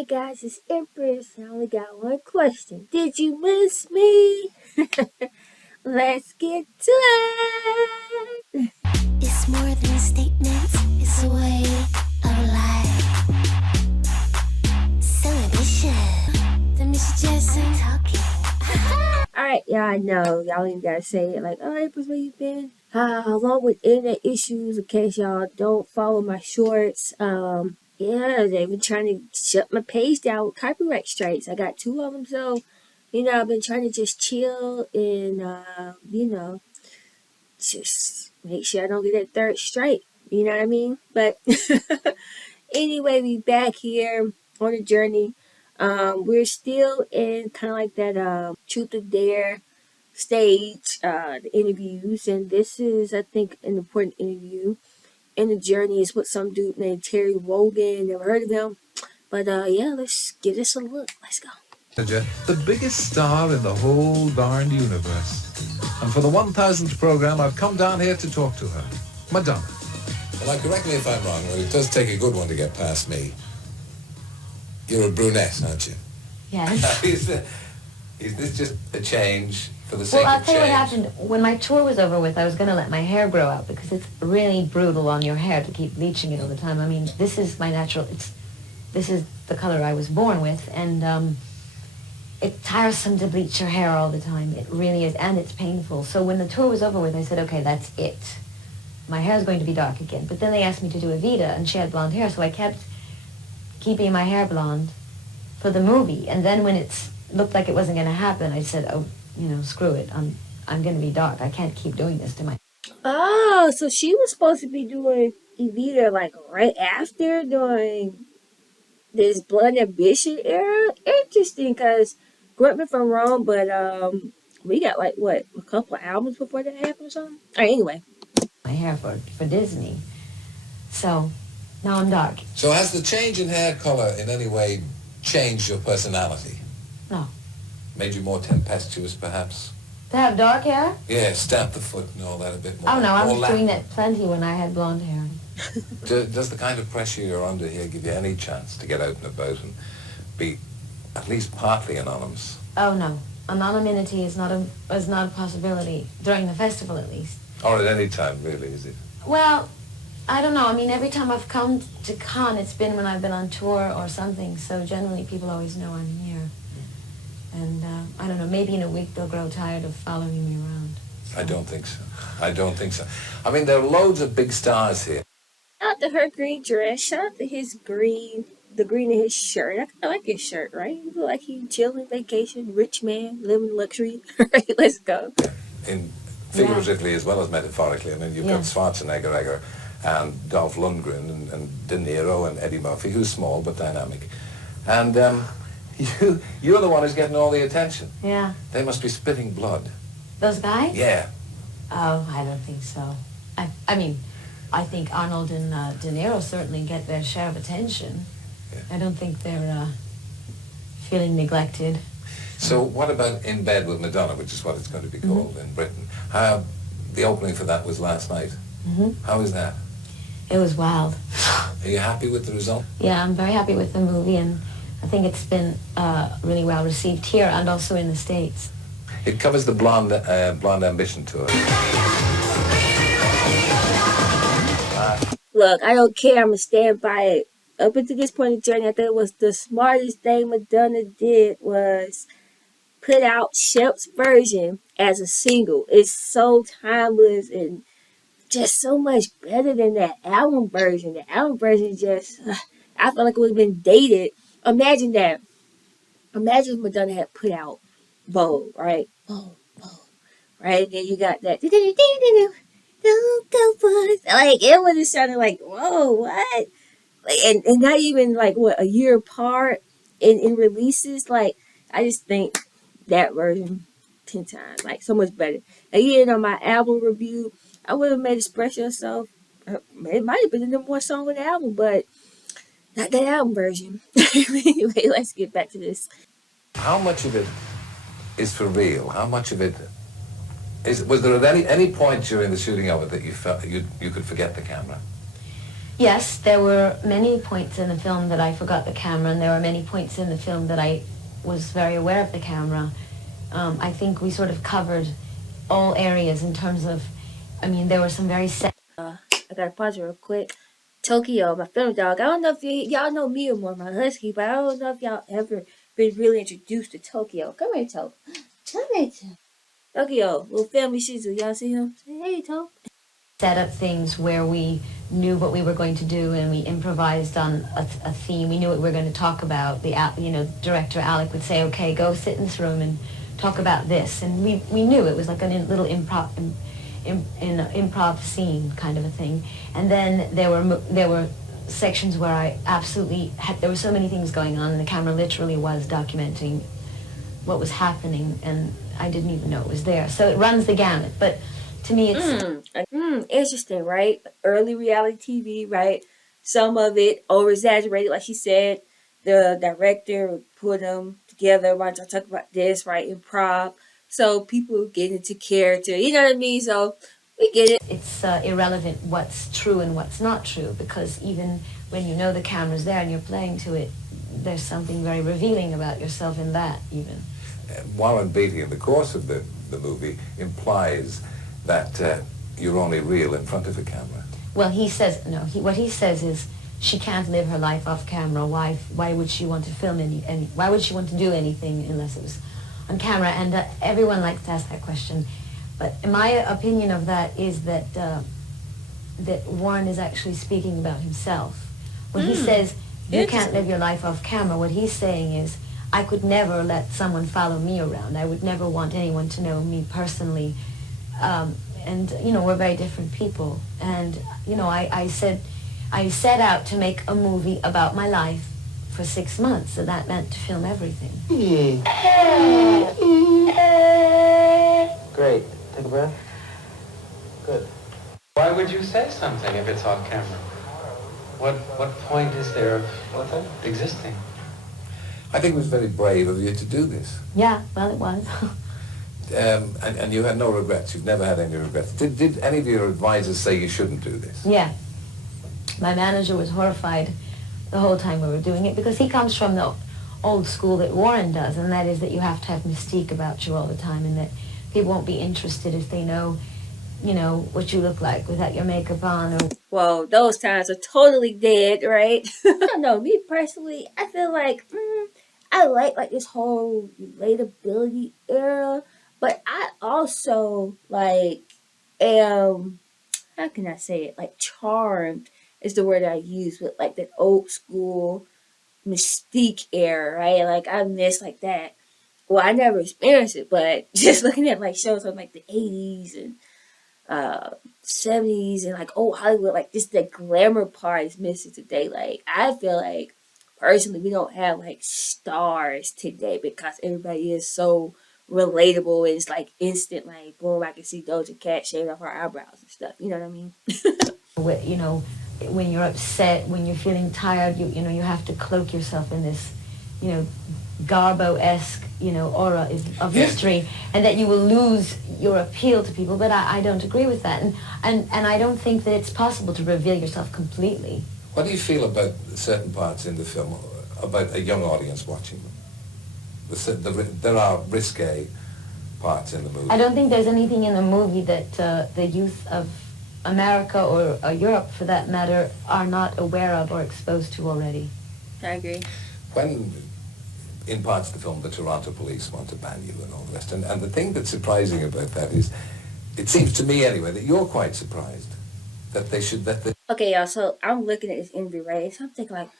Hey guys, it's Empress. I only got one question. Did you miss me? Let's get to it. It's more than statements, it's a way of life. Celebration. The Miss Jackson talking. Alright, y'all, I know. Y'all ain't gotta say it like, oh, Empress, where you been? Along with internet issues, in case y'all don't follow my shorts, yeah, they've been trying to shut my page down with copyright strikes. I got 2 of them, so, I've been trying to just chill and, just make sure I don't get that 3rd strike. You know what I mean? But anyway, we back here on the journey. We're still in kind of like that truth or dare stage, the interviews, and this is, I think, an important interview. In the journey is with some dude named Terry Wogan. Never heard of him, but yeah, let's give this a look. Let's go. The biggest star in the whole darned universe. And for the 1000th program, I've come down here to talk to her. Madonna. Well, correct me if I'm wrong, but it does take a good one to get past me. You're a brunette, aren't you? Yes. Is this just a change for the sake Well, I'll of tell you what change? happened. When my tour was over with, I was going to let my hair grow out because it's really brutal on your hair to keep bleaching it all the time. I mean, this is my natural, this is the color I was born with, and it's tiresome to bleach your hair all the time. It really is, and it's painful. So when the tour was over with, I said, okay, that's it. My hair is going to be dark again. But then they asked me to do Evita, and she had blonde hair, so I kept keeping my hair blonde for the movie. And then when it looked like it wasn't going to happen, I said, oh, screw it. I'm going to be dark. I can't keep doing this to my... Oh, so she was supposed to be doing Evita like right after doing this Blood Ambition era. Interesting, because correct me if I'm wrong, but we got like what, a couple of albums before that happened or something. All right, anyway. My hair for Disney. So now I'm dark. So has the change in hair color in any way changed your personality? No. Made you more tempestuous, perhaps? To have dark hair? Yeah, stamp the foot and all that a bit more. Oh, no, I more was Latin. doing that plenty when I had blonde hair. Does the kind of pressure you're under here give you any chance to get out and about and be at least partly anonymous? Oh, no. Anonymity is not a possibility, during the festival at least. Or at any time, really, is it? Well, I don't know. I mean, every time I've come to Con, it's been when I've been on tour or something, so generally people always know I'm here. And I don't know, maybe in a week they'll grow tired of following me around. So. I don't think so. I don't think so. I mean, there are loads of big stars here. Shout out to her green dress. Shout out to the green in his shirt. I like his shirt, right? He look like he chilling, vacation, rich man, living luxury. Right, let's go. In figuratively as well as metaphorically. I mean, you've got Schwarzenegger and Dolph Lundgren and De Niro and Eddie Murphy, who's small but dynamic. And you're the one who's getting all the attention. Yeah. They must be spitting blood. Those guys? Yeah. Oh, I don't think so. I mean, I think Arnold and De Niro certainly get their share of attention. Yeah. I don't think they're feeling neglected. So what about In Bed with Madonna, which is what it's going to be called in Britain? The opening for that was last night. How was that? It was wild. Are you happy with the result? Yeah, I'm very happy with the movie, and I think it's been really well received here and also in the States. It covers the Blonde Ambition tour. Look, I don't care. I'm going to stand by it. Up until this point in the journey, I think it was the smartest thing Madonna did was put out Shep's version as a single. It's so timeless and just so much better than that album version. The album version just, I feel like it would have been dated. Imagine that. Imagine if Madonna had put out Vogue, right? Vogue, right? And then you got that. Don't go for it. Like, it would have sounded like, whoa, what? Like, and not even like, what, a year apart in releases. Like, I just think that version 10 times, like, so much better. Again, on my album review, I would have made Express Yourself. It might have been the number 1 song on the album, but not that album version. Anyway, let's get back to this. How much of it is for real? How much of it is... Was there at any point during the shooting of it that you felt you could forget the camera? Yes, there were many points in the film that I forgot the camera, and there were many points in the film that I was very aware of the camera. I think we sort of covered all areas in terms of, I mean, there were some very I gotta pause it real quick. Tokyo, my film dog. I don't know if y'all know me or more, my husky, but I don't know if y'all ever been really introduced to Tokyo. Come here, Tokyo. Come here, Tokyo. Tokyo, little family shizu. Y'all see him? Say hey, Tokyo. set up things where we knew what we were going to do and we improvised on a theme. We knew what we were going to talk about. Director Alec would say, okay, go sit in this room and talk about this. And we knew it was like a little improv scene kind of a thing. And then there were sections where I absolutely there were so many things going on, and the camera literally was documenting what was happening, and I didn't even know it was there. So it runs the gamut. But to me, it's interesting, right? Early reality TV, right? Some of it over exaggerated, like she said. The director would put them together. Why don't I talk about this, right? Improv. So people get into character. You know what I mean? So we get it. It's irrelevant what's true and what's not true, because even when you know the camera's there and you're playing to it, there's something very revealing about yourself in that, even. Warren Beatty, in the course of the movie, implies that you're only real in front of a camera. Well, he says, no, what he says is she can't live her life off camera. Why would she want to film why would she want to do anything unless it was on camera? And everyone likes to ask that question. But my opinion of that is that that Warren is actually speaking about himself. When he says, you can't live your life off camera, what he's saying is, I could never let someone follow me around. I would never want anyone to know me personally. And, we're very different people. And, I set out to make a movie about my life for 6 months, so that meant to film everything. Great. Take a breath. Good. Why would you say something if it's off camera? What point is there of existing? I think it was very brave of you to do this. Yeah, well, it was. And you had no regrets. You've never had any regrets. Did any of your advisors say you shouldn't do this? Yeah. My manager was horrified the whole time we were doing it, because he comes from the old school that Warren does, and that is that you have to have mystique about you all the time, and that people won't be interested if they know, what you look like without your makeup on. Well, those times are totally dead, right? I don't know. Me personally, I feel like I like this whole relatability era, but I also am, how can I say it? Like charmed is the word I use with like that old school mystique era, right? Like I miss like that. Well, I never experienced it, but just looking at like shows from like the 80s and 70s and like old Hollywood, like just the glamour part is missing today. Like I feel like personally we don't have like stars today because everybody is so relatable and it's like instant, like boom, I can see Doja Cat shaving off her eyebrows and stuff. You know what I mean? When you're upset, when you're feeling tired, you have to cloak yourself in this, Garbo-esque, aura of mystery, and that you will lose your appeal to people. But I don't agree with that, and I don't think that it's possible to reveal yourself completely. What do you feel about certain parts in the film, about a young audience watching them? There are risque parts in the movie. I don't think there's anything in the movie that the youth of America or Europe, for that matter, are not aware of or exposed to already. I agree. When, in parts of the film, the Toronto police want to ban you and all the rest, and the thing that's surprising about that is, it seems to me anyway, that you're quite surprised that they should, Okay, y'all, so I'm looking at this interview, right? So I'm thinking like,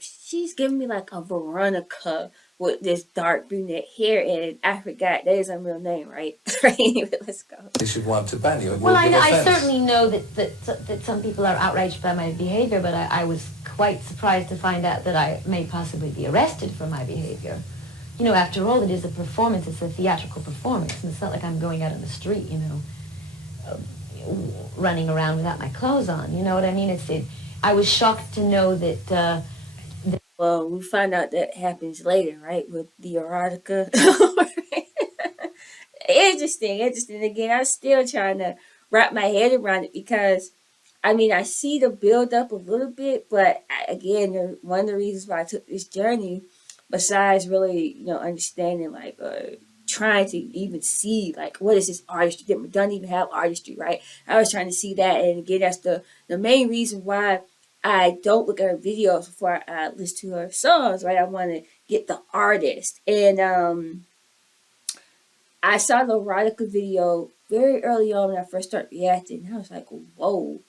she's giving me like a Veronica with this dark brunette hair, and I forgot that is her real name, right? Anyway, let's go. they should want to ban you. Well, I certainly know that some people are outraged by my behavior, but I was quite surprised to find out that I may possibly be arrested for my behavior. After all, it is a performance. It's a theatrical performance, and it's not like I'm going out on the street, running around without my clothes on. You know what I mean? I was shocked to know that. Well, we find out that happens later, right? With the erotica. Interesting. Again, I'm still trying to wrap my head around it because I mean, I see the build up a little bit, but again, one of the reasons why I took this journey, besides really, understanding like trying to even see like what is this artistry that Madonna even have artistry, right? I was trying to see that, and again, that's the main reason why I don't look at her videos before I listen to her songs, right? I want to get the artist, and I saw the erotica video very early on when I first started reacting, and I was like, whoa,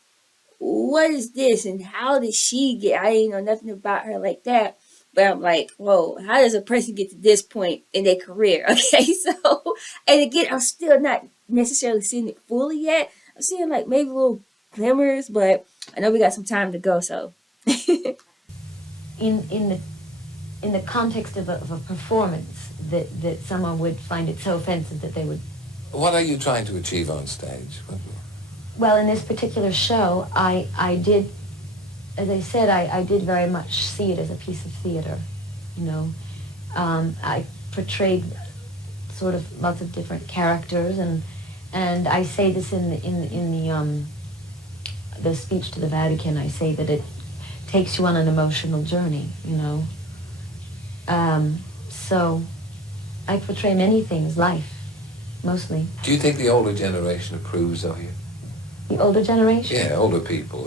what is this and how did she get, I didn't know nothing about her like that, but I'm like, whoa, how does a person get to this point in their career? Okay, so, and again, I'm still not necessarily seeing it fully yet. I'm seeing like maybe little glimmers, but I know we got some time to go, so. In the context of a performance, that someone would find it so offensive that they would. What are you trying to achieve on stage? Well, in this particular show, I did, as I said, I did very much see it as a piece of theater, you know. I portrayed sort of lots of different characters, and I say this in the speech to the Vatican. I say that it takes you on an emotional journey, you know. So I portray many things, life, mostly. Do you think the older generation approves of you? The older generation? Yeah, older people.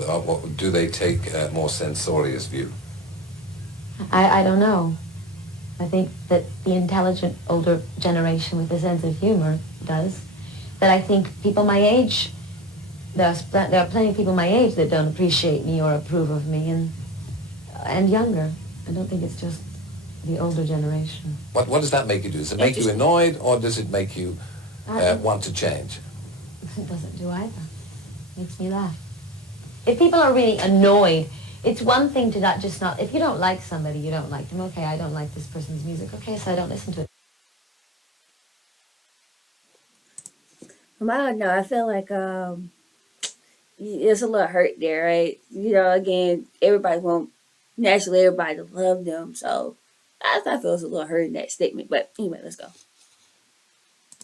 Do they take a more censorious view? I don't know. I think that the intelligent older generation with a sense of humor does. But I think people my age, there are plenty of people my age that don't appreciate me or approve of me, and younger. I don't think it's just the older generation. What does that make you do? Does it make you annoyed, or does it make you want to change? It doesn't do either. It makes me laugh. If people are really annoyed, it's one thing to not, if you don't like somebody, you don't like them. Okay, I don't like this person's music. Okay, so I don't listen to it. I don't know. I feel like there's a little hurt there, right? Again, everybody won't naturally everybody to love them, so I feel it's a little hurt in that statement. But anyway, let's go.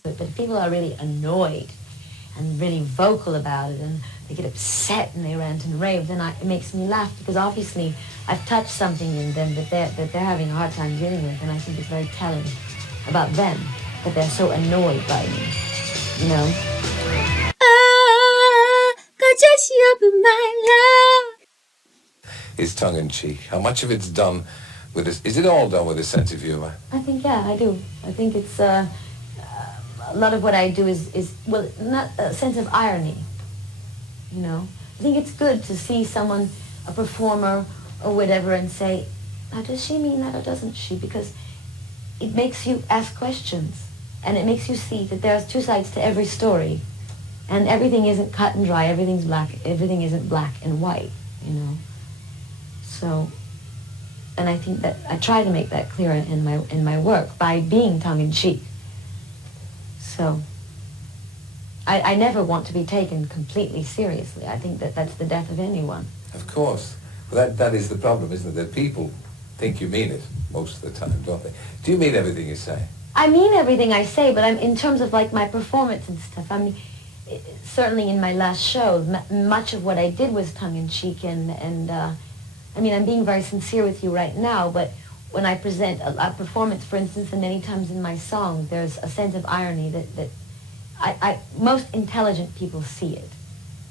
But if people are really annoyed and really vocal about it, and they get upset and they rant and rave, then it makes me laugh, because obviously I've touched something in them that they're having a hard time dealing with, and I think it's very telling about them that they're so annoyed by me, you know. Got you up in my love. Is tongue-in-cheek. How much of it's done with this? Is it all done with a sense of humor? I think, yeah, I do. I think it's a lot of what I do is well, not a sense of irony, you know. I think it's good to see someone, a performer or whatever, and say, now does she mean that or doesn't she? Because it makes you ask questions, and it makes you see that there's two sides to every story, and everything isn't cut and dry, everything's black, everything isn't black and white, you know. So, and I think that I try to make that clear in my work by being tongue-in-cheek. So, I never want to be taken completely seriously. I think that that's the death of anyone. Of course. Well, that is the problem, isn't it? That people think you mean it most of the time, don't they? Do you mean everything you say? I mean everything I say, but in terms of like my performance and stuff, I mean, certainly in my last show, much of what I did was tongue-in-cheek, and I mean, I'm being very sincere with you right now, but when I present a performance, for instance, and many times in my song, there's a sense of irony that most intelligent people see it.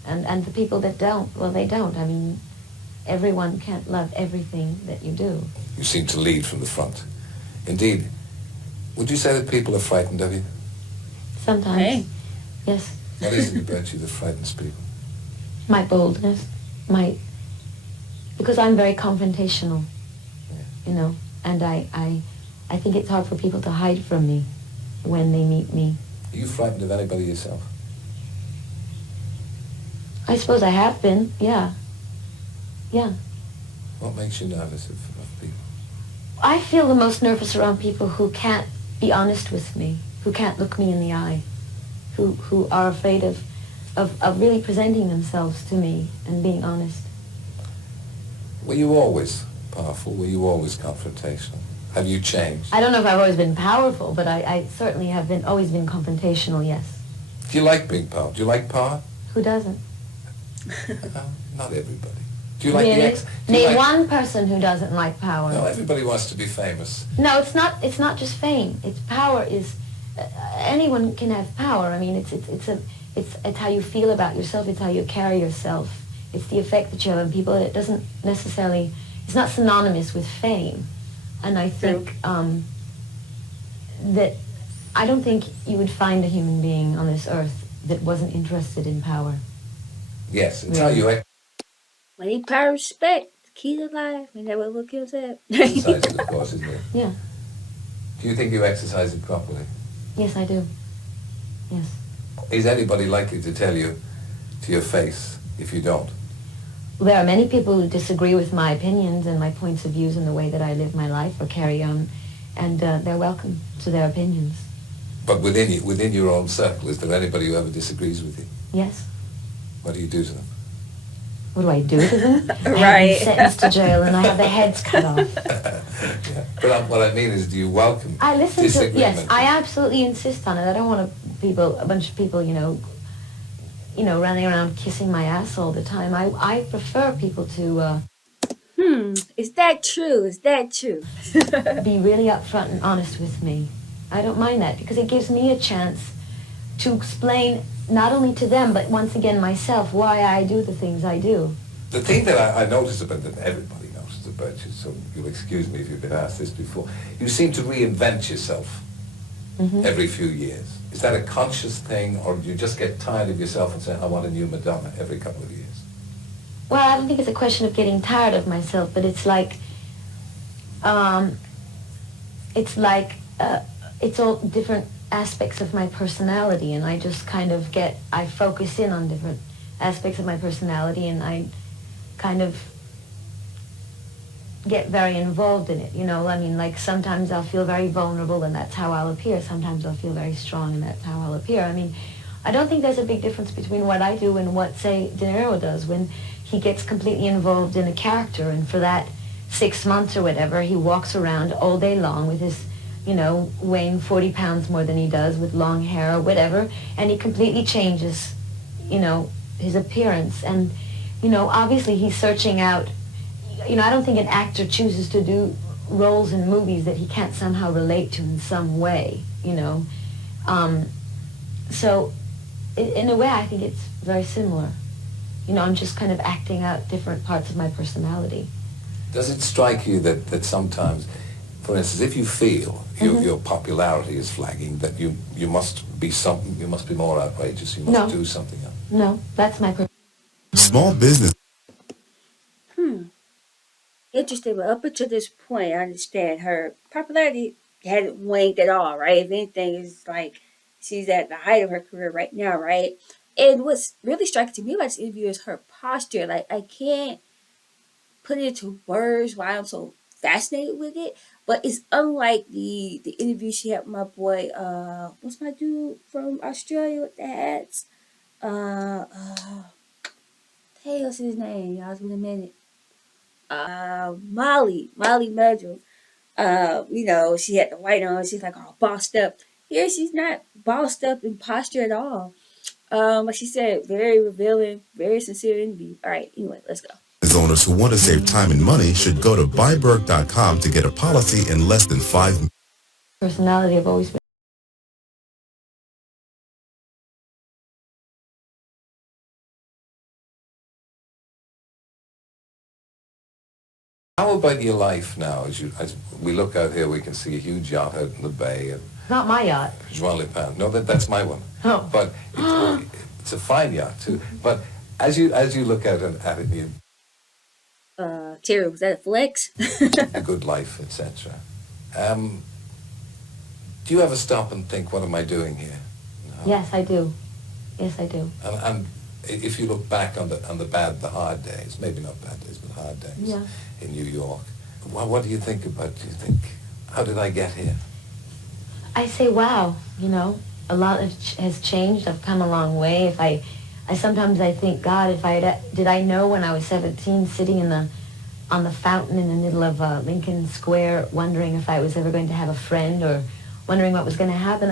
And the people that don't, well, they don't. I mean, everyone can't love everything that you do. You seem to lead from the front. Indeed. Would you say that people are frightened of you? Sometimes. Hey. Yes. What is it about you that frightens people? My boldness, because I'm very confrontational, you know, and I think it's hard for people to hide from me when they meet me. Are you frightened of anybody yourself? I suppose I have been, yeah. Yeah. What makes you nervous of people? I feel the most nervous around people who can't be honest with me, who can't look me in the eye, who are afraid of really presenting themselves to me and being honest. Were you always powerful? Were you always confrontational? Have you changed? I don't know if I've always been powerful, but I certainly have always been confrontational, yes. Do you like being powerful? Do you like power? Who doesn't? Not everybody. Do you like Really? the ex? do you Name like- one person who doesn't like power. No, everybody wants to be famous. No, it's not. It's not just fame. It's power. Is anyone can have power. I mean, it's how you feel about yourself. It's how you carry yourself. It's the effect that you have on people. It doesn't necessarily. It's not synonymous with fame. And I think that I don't think you would find a human being on this earth that wasn't interested in power. Yes, it's how you Money, power, respect. Key to life. Ain't that what Lil Kim said? exercise it, of course, isn't it? Yeah. Do you think you exercise it properly? Yes, I do. Yes. Is anybody likely to tell you to your face if you don't? There are many people who disagree with my opinions and my points of views and the way that I live my life or carry on, and they're welcome to their opinions. But within your own circle, is there anybody who ever disagrees with you? Yes. What do you do to them? What do I do to them? I Right. have them sentenced to jail and I have their heads cut off. Yeah. But what I mean is, do you welcome I listen to, disagreement? yes, I absolutely insist on it. I don't want a bunch of people, you know, running around kissing my ass all the time. I prefer people to Is that true? Is that true? be really upfront and honest with me. I don't mind that because it gives me a chance to explain not only to them, but once again myself, why I do the things I do. The thing that I notice about that everybody notices about you, so you'll excuse me if you've been asked this before, you seem to reinvent yourself every few years. Is that a conscious thing, or do you just get tired of yourself and say, I want a new Madonna every couple of years? Well, I don't think it's a question of getting tired of myself, but it's like, it's all different aspects of my personality, and I just kind of I focus in on different aspects of my personality, and I kind of get very involved in it, you know. I mean, like sometimes I'll feel very vulnerable and that's how I'll appear. Sometimes I'll feel very strong and that's how I'll appear. I mean, I don't think there's a big difference between what I do and what, say, De Niro does when he gets completely involved in a character, and for that 6 months or whatever, he walks around all day long with his, you know, weighing 40 pounds more than he does, with long hair or whatever, and he completely changes, you know, his appearance. And, you know, obviously he's searching out, you know, I don't think an actor chooses to do roles in movies that he can't somehow relate to in some way, you know. So, in a way, I think it's very similar. You know, I'm just kind of acting out different parts of my personality. Does it strike you that sometimes, for instance, if you feel your popularity is flagging, that you must be something, you must be more outrageous, you must do something else? No, that's my Small business. Interesting, but up until this point, I understand her popularity hadn't waned at all, right? If anything, it's like she's at the height of her career right now, right? And what's really striking to me about this interview is her posture. Like, I can't put it into words why I'm so fascinated with it, but it's unlike the interview she had with my boy, what's my dude from Australia with the hats? Hey, what's his name? Y'all, it's been a minute. Molly Medjol. You know, she had the white on, she's like all bossed up. Here she's not bossed up in posture at all. Like she said, very revealing, very sincere interview. Alright, anyway, let's go. Owners who want to save time and money should go to buyberg.com to get a policy in less than 5 minutes. personality. I've always been. How about your life now? As we look out here, we can see a huge yacht out in the bay. And Not my yacht. Joan Le Pen. No, that's my one. Oh. But it's a fine yacht too. But as you look out at it, you Terry, was that a flex? a good life, etc. Do you ever stop and think, what am I doing here? No. Yes, I do. Yes, I do. And if you look back on the hard days, maybe not bad days, but hard days Yeah. in New York, what do you think about? Do you think, how did I get here? I say, wow, you know, a lot has changed. I've come a long way. If I sometimes I think, God, did I know when I was 17, sitting on the fountain in the middle of Lincoln Square, wondering if I was ever going to have a friend, or wondering what was going to happen.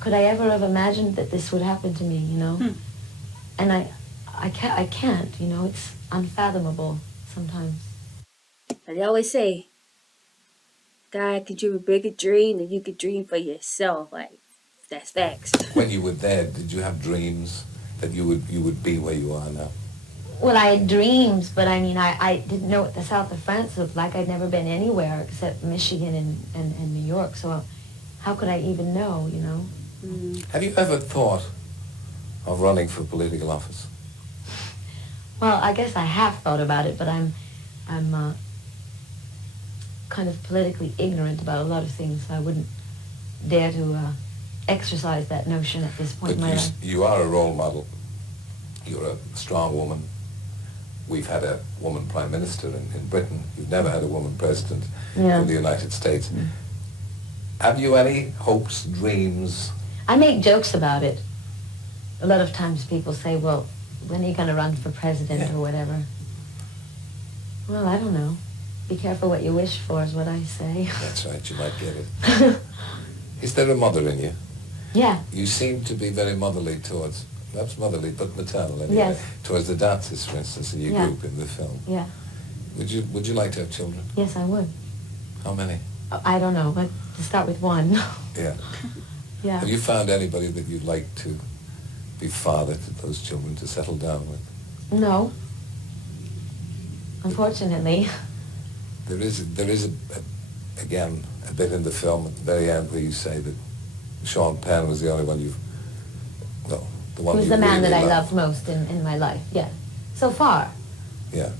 Could I ever have imagined that this would happen to me, you know? And I can't, you know, it's unfathomable sometimes. And they always say, God could dream a bigger dream than you could dream for yourself. Like, that's facts. When you were there, did you have dreams that you would be where you are now? Well, I had dreams, but I mean, I didn't know what the south of France looked like. I'd never been anywhere except Michigan and New York, so how could I even know, you know? Have you ever thought of running for political office? Well, I guess I have thought about it, but I'm kind of politically ignorant about a lot of things, so I wouldn't dare to exercise that notion at this point But in my life. you are a role model. You're a strong woman. We've had a woman prime minister in Britain. You've never had a woman president in the United States. Have you any hopes, dreams? I make jokes about it. A lot of times people say, well, when are you going to run for president or whatever? Well, I don't know. Be careful what you wish for is what I say. That's right, you might get it. Is there a mother in you? Yeah. You seem to be very motherly towards, perhaps motherly, but maternal anyway, Yes. towards the dancers, for instance, in your Yeah. group in the film. Yeah. Would you like to have children? Yes, I would. How many? I don't know, but to start with one. Yeah. Yeah. Have you found anybody that you'd like to be father to those children to settle down with? No. Unfortunately. There is again, a bit in the film at the very end where you say that Sean Penn was the only one the one He was you the man really that I loved most in my life, yeah. So far. Yeah.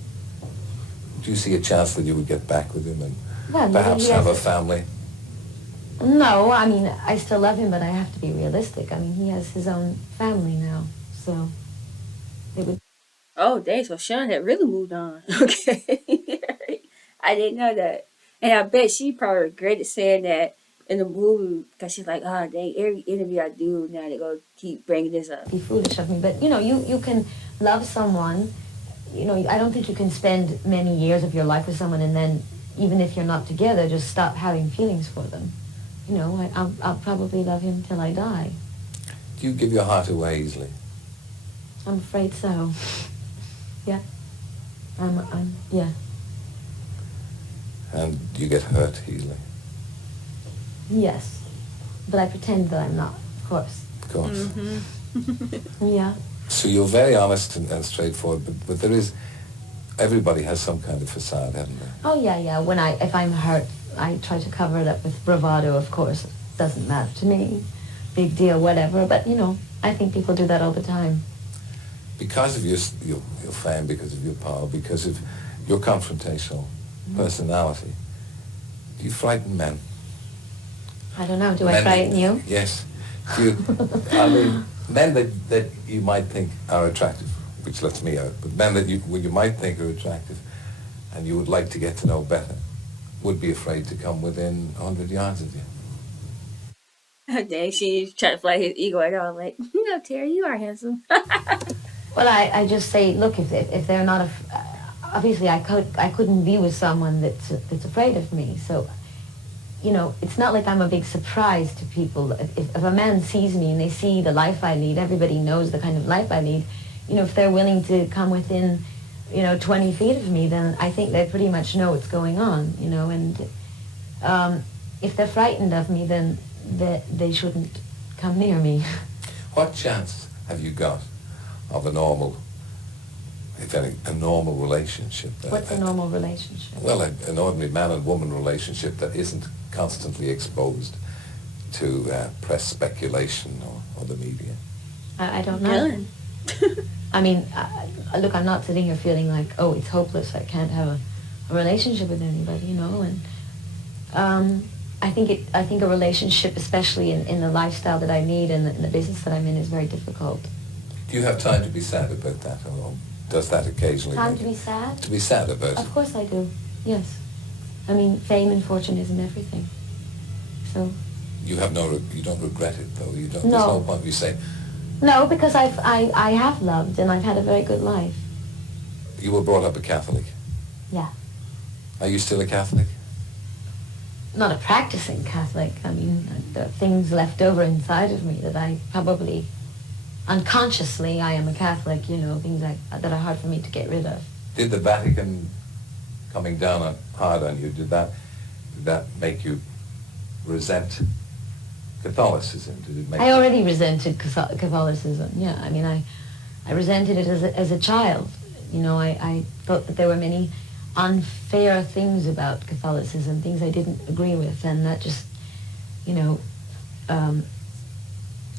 Do you see a chance that you would get back with him and Well, maybe perhaps he have a has- family? No, I mean, I still love him, but I have to be realistic. I mean, he has his own family now, so it would... Oh, dang, so Sean had really moved on. Okay. I didn't know that. And I bet she probably regretted saying that in the movie because she's like, oh, dang, every interview I do now they go keep bringing this up. be foolish of me, but you know, you can love someone, you know, I don't think you can spend many years of your life with someone and then, even if you're not together, just stop having feelings for them. You know, I'll probably love him till I die. Do you give your heart away easily? I'm afraid so. Yeah. Yeah. And do you get hurt easily? Yes. But I pretend that I'm not, of course. Of course. Yeah. So you're very honest and straightforward, but there is, everybody has some kind of facade, haven't they? Oh, yeah. If I'm hurt, I try to cover it up with bravado, of course. It doesn't matter to me. Big deal, whatever. But, you know, I think people do that all the time. Because of your fame, because of your power, because of your confrontational personality, do you frighten men? I don't know. Do I Men- frighten you? Yes. Do you, I mean, men that you might think are attractive, which lets me out, but men that you might think are attractive and you would like to get to know better, would be afraid to come within 100 yards of you. Dang, she's trying to fly his ego at all. Like, no, Terry, you are handsome. Well, I just say, look, if they're not, obviously I couldn't be with someone that's afraid of me. So, you know, it's not like I'm a big surprise to people. If a man sees me and they see the life I lead, everybody knows the kind of life I lead. You know, if they're willing to come within, 20 feet of me, then I think they pretty much know what's going on. You know, and if they're frightened of me, then they shouldn't come near me. What chance have you got of a normal, if any, a normal relationship? What's a normal relationship? Well, an ordinary man and woman relationship that isn't constantly exposed to press speculation or the media. I don't know. I mean, look, I'm not sitting here feeling like, oh, it's hopeless. I can't have a relationship with anybody, And I think a relationship, especially in the lifestyle that I need and the business that I'm in, is very difficult. Do you have time to be sad about that, or does that occasionally? Time make to you- be sad? To be sad about it. Of course I do. Yes. I mean, fame and fortune isn't everything. So. You don't regret it though. You don't. No. There's no point you say. No, because I have loved and I've had a very good life. You were brought up a Catholic. Yeah. Are you still a Catholic? Not a practicing Catholic. I mean, there are things left over inside of me that I probably unconsciously I am a Catholic, you know, things like that are hard for me to get rid of. Did the Vatican coming down hard on you, did that make you resent Catholicism? Did it make I already resented Catholicism, yeah. I mean, I resented it as a child. You know, I thought that there were many unfair things about Catholicism, things I didn't agree with, and that just, you know,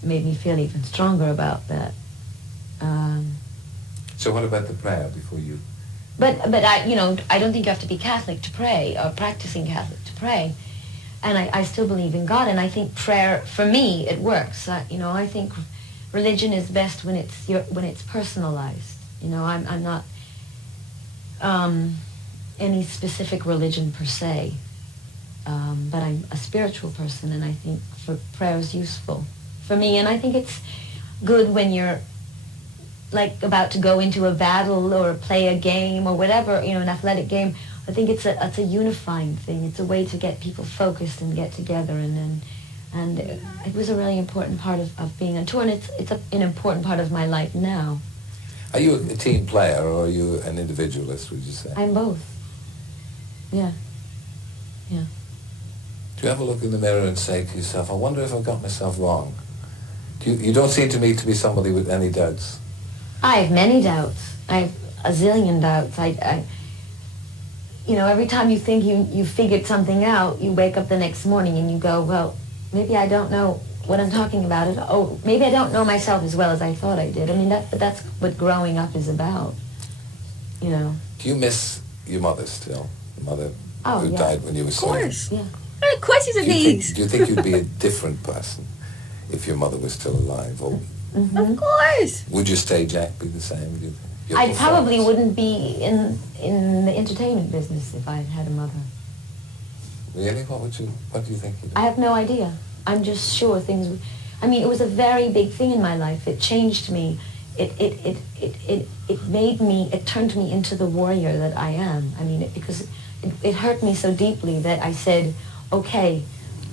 made me feel even stronger about that. So what about the prayer before you? But I, you know, I don't think you have to be Catholic to pray, or practicing Catholic to pray. And I still believe in God, and I think prayer, for me, it works. You know, I think religion is best when it's personalized. You know, I'm not any specific religion per se, but I'm a spiritual person, and I think prayer is useful for me. And I think it's good when you're like about to go into a battle or play a game or whatever, you know, an athletic game. I think it's a unifying thing. It's a way to get people focused and get together, and it was a really important part of being on tour, and it's an important part of my life now. Are you a team player or are you an individualist, would you say? I'm both. Yeah. Yeah. Do you ever look in the mirror and say to yourself, I wonder if I've got myself wrong? You don't seem to me to be somebody with any doubts. I have many doubts. I have a zillion doubts. I you know, every time you think you figured something out, you wake up the next morning and you go, well, maybe I don't know what I'm talking about. Oh, maybe I don't know myself as well as I thought I did. I mean, that's what growing up is about, you know. Do you miss your mother still? The mother who yeah. died when you were Of course. Yeah. What kind of questions are these? Do you think you'd be a different person if your mother was still alive? Or Of course. would your stage act be the same? Would you, your I probably performance? wouldn't be in the entertainment business if I had a mother. Really? What do you think? I have no idea. I'm just sure things would, I mean, it was a very big thing in my life. It changed me. It made me, it turned me into the warrior that I am. I mean, because it hurt me so deeply that I said, okay,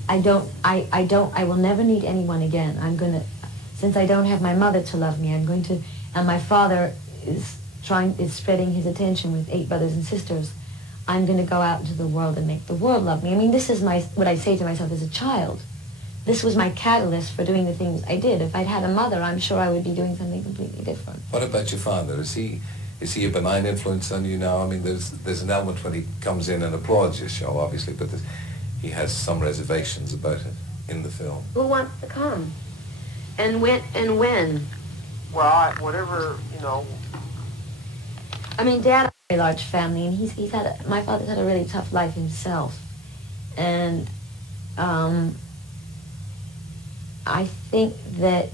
I will never need anyone again. I'm gonna, since I don't have my mother to love me, I'm going to, and my father is spreading his attention with 8 brothers and sisters, I'm going to go out into the world and make the world love me. I mean, this is what I say to myself as a child. This was my catalyst for doing the things I did. If I'd had a mother, I'm sure I would be doing something completely different. What about your father? Is he a benign influence on you now? I mean, there's an element when he comes in and applauds your show, obviously, but he has some reservations about it in the film. Who wants to come? And when? Well, whatever, you know. I mean, Dad has a very large family, and my father's had a really tough life himself. And I think that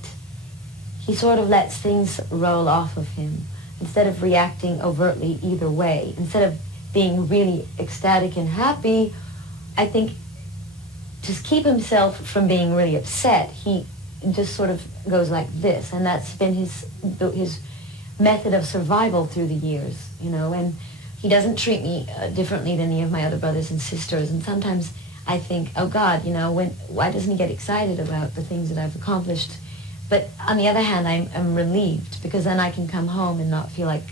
he sort of lets things roll off of him instead of reacting overtly either way. Instead of being really ecstatic and happy, I think to keep himself from being really upset, he just sort of goes like this, and that's been his method of survival through the years, you know. And he doesn't treat me differently than any of my other brothers and sisters, and sometimes I think, oh God, you know, why doesn't he get excited about the things that I've accomplished? But on the other hand, I'm relieved, because then I can come home and not feel like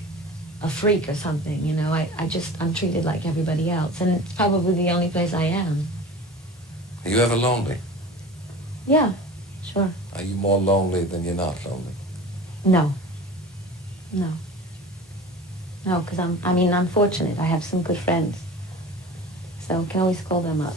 a freak or something, you know. I'm treated like everybody else, and it's probably the only place I am. Are you ever lonely? Yeah, sure. Are you more lonely than you're not lonely? No, because I'm fortunate. I have some good friends, so I can always call them up.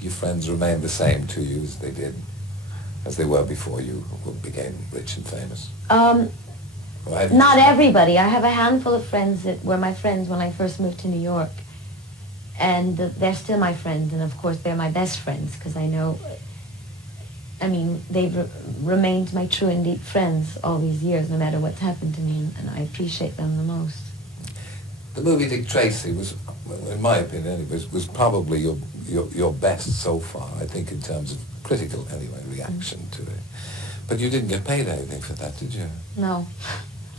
Your friends remain the same to you as they were before you became rich and famous? Not everybody. I have a handful of friends that were my friends when I first moved to New York, and they're still my friends, and of course they're my best friends, because I know, I mean, they've remained my true and deep friends all these years, no matter what's happened to me, and I appreciate them the most. The movie Dick Tracy was, in my opinion anyway, was probably your best so far, I think, in terms of critical, anyway, reaction to it. But you didn't get paid anything for that, did you? No.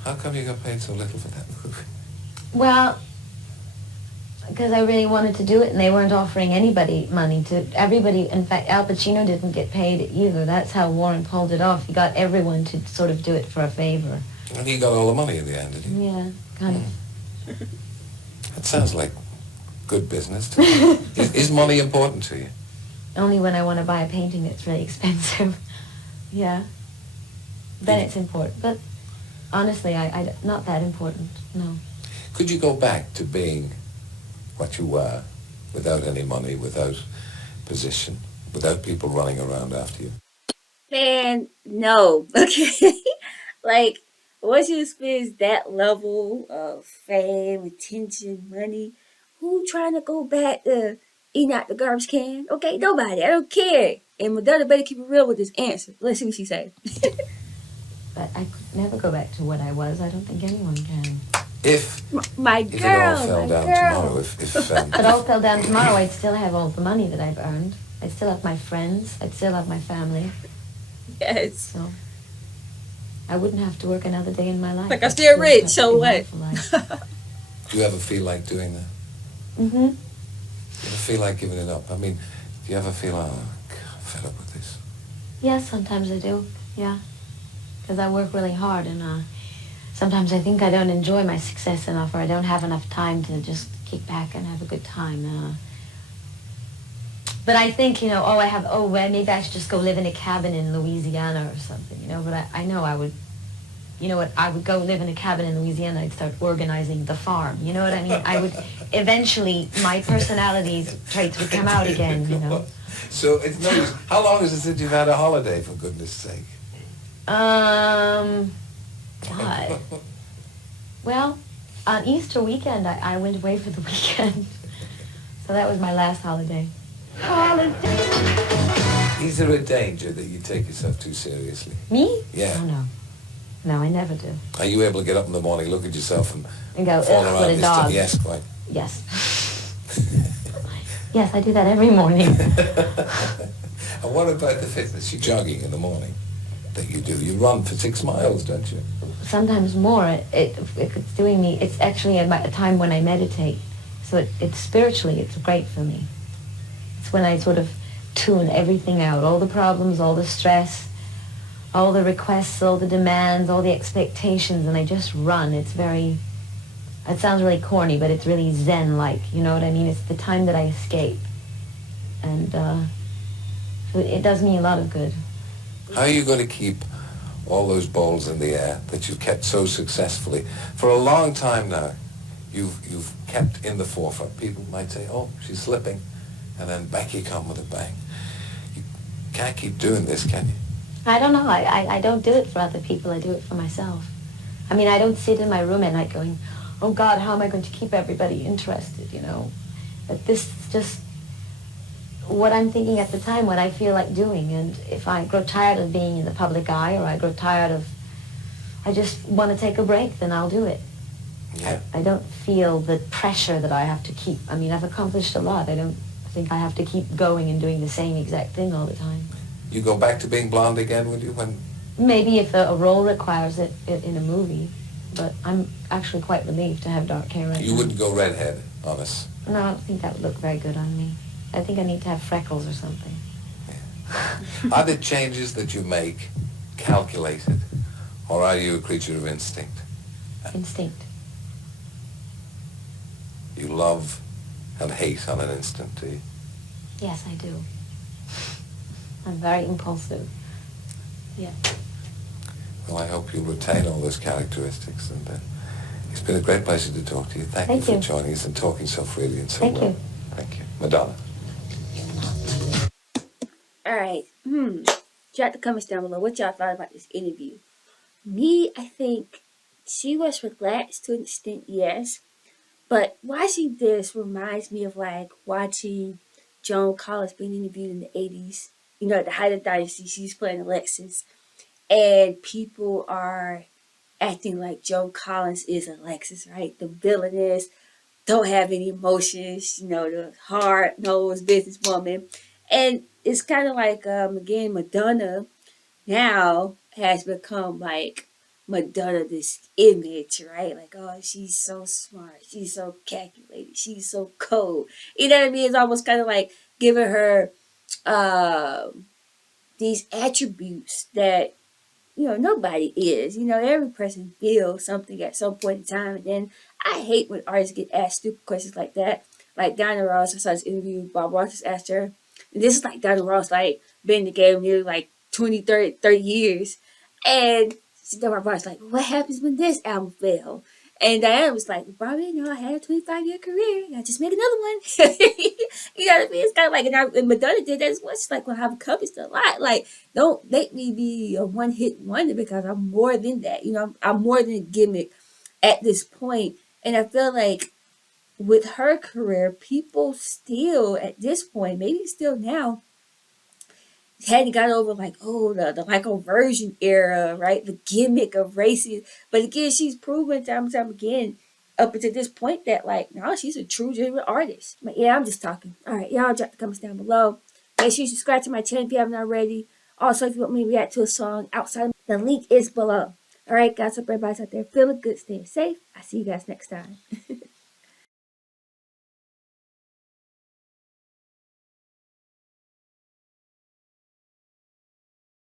How come you got paid so little for that movie? Well, because I really wanted to do it, and they weren't offering anybody money to everybody. In fact, Al Pacino didn't get paid either. That's how Warren pulled it off. He got everyone to sort of do it for a favor. And he got all the money in the end, did he? Yeah, kind of. That sounds like good business to me. Is money important to you? Only when I want to buy a painting that's really expensive. Yeah. Then it's important. But honestly, I not that important, no. Could you go back to being what you were without any money, without position, without people running around after you? Man, no. Okay. Like, once you experience that level of fame, attention, money, who trying to go back to eating out the garbage can? Okay, nobody. I don't care. And Madonna better keep it real with this answer. Let's see what she say. But I could never go back to what I was. I don't think anyone can. If My it all girl, fell my down girl. tomorrow, if If it all fell down tomorrow, I'd still have all the money that I've earned. I'd still have my friends. I'd still have my family. Yes. So I wouldn't have to work another day in my life. Like, I'm still rich, I'd so be what? mindful. do you ever feel like doing that? Mm-hmm. Do you ever feel like giving it up? I mean, do you ever feel, oh, God, I'm fed up with this? Yeah, sometimes I do. Yeah. Because I work really hard, and sometimes I think I don't enjoy my success enough, or I don't have enough time to just kick back and have a good time. But I think, well, maybe I should just go live in a cabin in Louisiana or something, But I know I would, I would go live in a cabin in Louisiana. I'd start organizing the farm. You know what I mean? I would eventually, my personality traits would come out again, So it's no use. How long is it since you've had a holiday, for goodness sake? God. Well, on Easter weekend, I went away for the weekend. So that was my last holiday. Is there a danger that you take yourself too seriously? Me? Yeah. Oh, no. No, I never do. Are you able to get up in the morning, look at yourself and go, fall ugh, around what a this dog. stuff? Yes, quite. Yes. Yes, I do that every morning. And what about the fitness? You're jogging in the morning that you do. You run for 6 miles, don't you? Sometimes more. If it's doing me, it's actually a time when I meditate. So it's spiritually, it's great for me. It's when I sort of tune everything out, all the problems, all the stress, all the requests, all the demands, all the expectations, and I just run. It sounds really corny, but it's really Zen-like, you know what I mean? It's the time that I escape. And so it does me a lot of good. How are you going to keep all those balls in the air that you've kept so successfully? For a long time now, you've kept in the forefront. People might say, oh, she's slipping, and then back you come with a bang. You can't keep doing this, can you? I don't know. I don't do it for other people. I do it for myself. I mean, I don't sit in my room at night going, oh, God, how am I going to keep everybody interested, But this is just what I'm thinking at the time, what I feel like doing. And if I grow tired of being in the public eye, or I grow tired of, I just want to take a break, then I'll do it. Yeah. I don't feel the pressure that I have to keep. I mean, I've accomplished a lot. I don't think I have to keep going and doing the same exact thing all the time. You go back to being blonde again, would you? Maybe if a role requires it in a movie, but I'm actually quite relieved to have dark hair right now. You wouldn't go redhead on us? No, I don't think that would look very good on me. I think I need to have freckles or something. Yeah. Are the changes that you make calculated, or are you a creature of instinct? Instinct. You love and hate on an instant, do you? Yes, I do. I'm very impulsive. Yeah. Well, I hope you'll retain all those characteristics. And it's been a great pleasure to talk to you. Thank you for joining us and talking so freely and so well. Thank you. Thank you. Madonna. All right. Drop the comments down below. What y'all thought about this interview? Me, I think she was relaxed to an extent, yes. But watching this reminds me of like watching Joan Collins being interviewed in the 80s. At the height of Dynasty, she's playing Alexis. And people are acting like Joan Collins is Alexis, right? The villainess, don't have any emotions, the hard-nosed businesswoman. And it's kind of like, again, Madonna now has become like Madonna this image, right? Like, oh, she's so smart, she's so calculated, she's so cold. You know what I mean? It's almost kind of like giving her these attributes that nobody is. Every person feels something at some point in time, and then I hate when artists get asked stupid questions like that. Like Diana Ross, I saw this interview, Bob Ross just asked her, and this is like Diana Ross, like, been in the game nearly like 20, 30 years, and Bob Ross like, what happens when this album fail? And Diana was like, Bobby, I had a 25-year career. I just make another one. You know what I mean? It's kind of like, and Madonna did that as well. She's like, well, I've accomplished a lot. Like, don't make me be a one-hit wonder, because I'm more than that. I'm more than a gimmick at this point. And I feel like with her career, people still, at this point, maybe still now, hadn't got over like, oh, the version era, right? The gimmick of racing. But again, she's proven time and time again up until this point that, like, no, she's a true, genuine artist. But yeah, I'm just talking. All right, y'all drop the comments down below. Make sure you subscribe to my channel if you haven't already. Also, if you want me to react to a song outside, the link is below. All right, guys, hope everybody's out there feeling good, staying safe. I'll see you guys next time.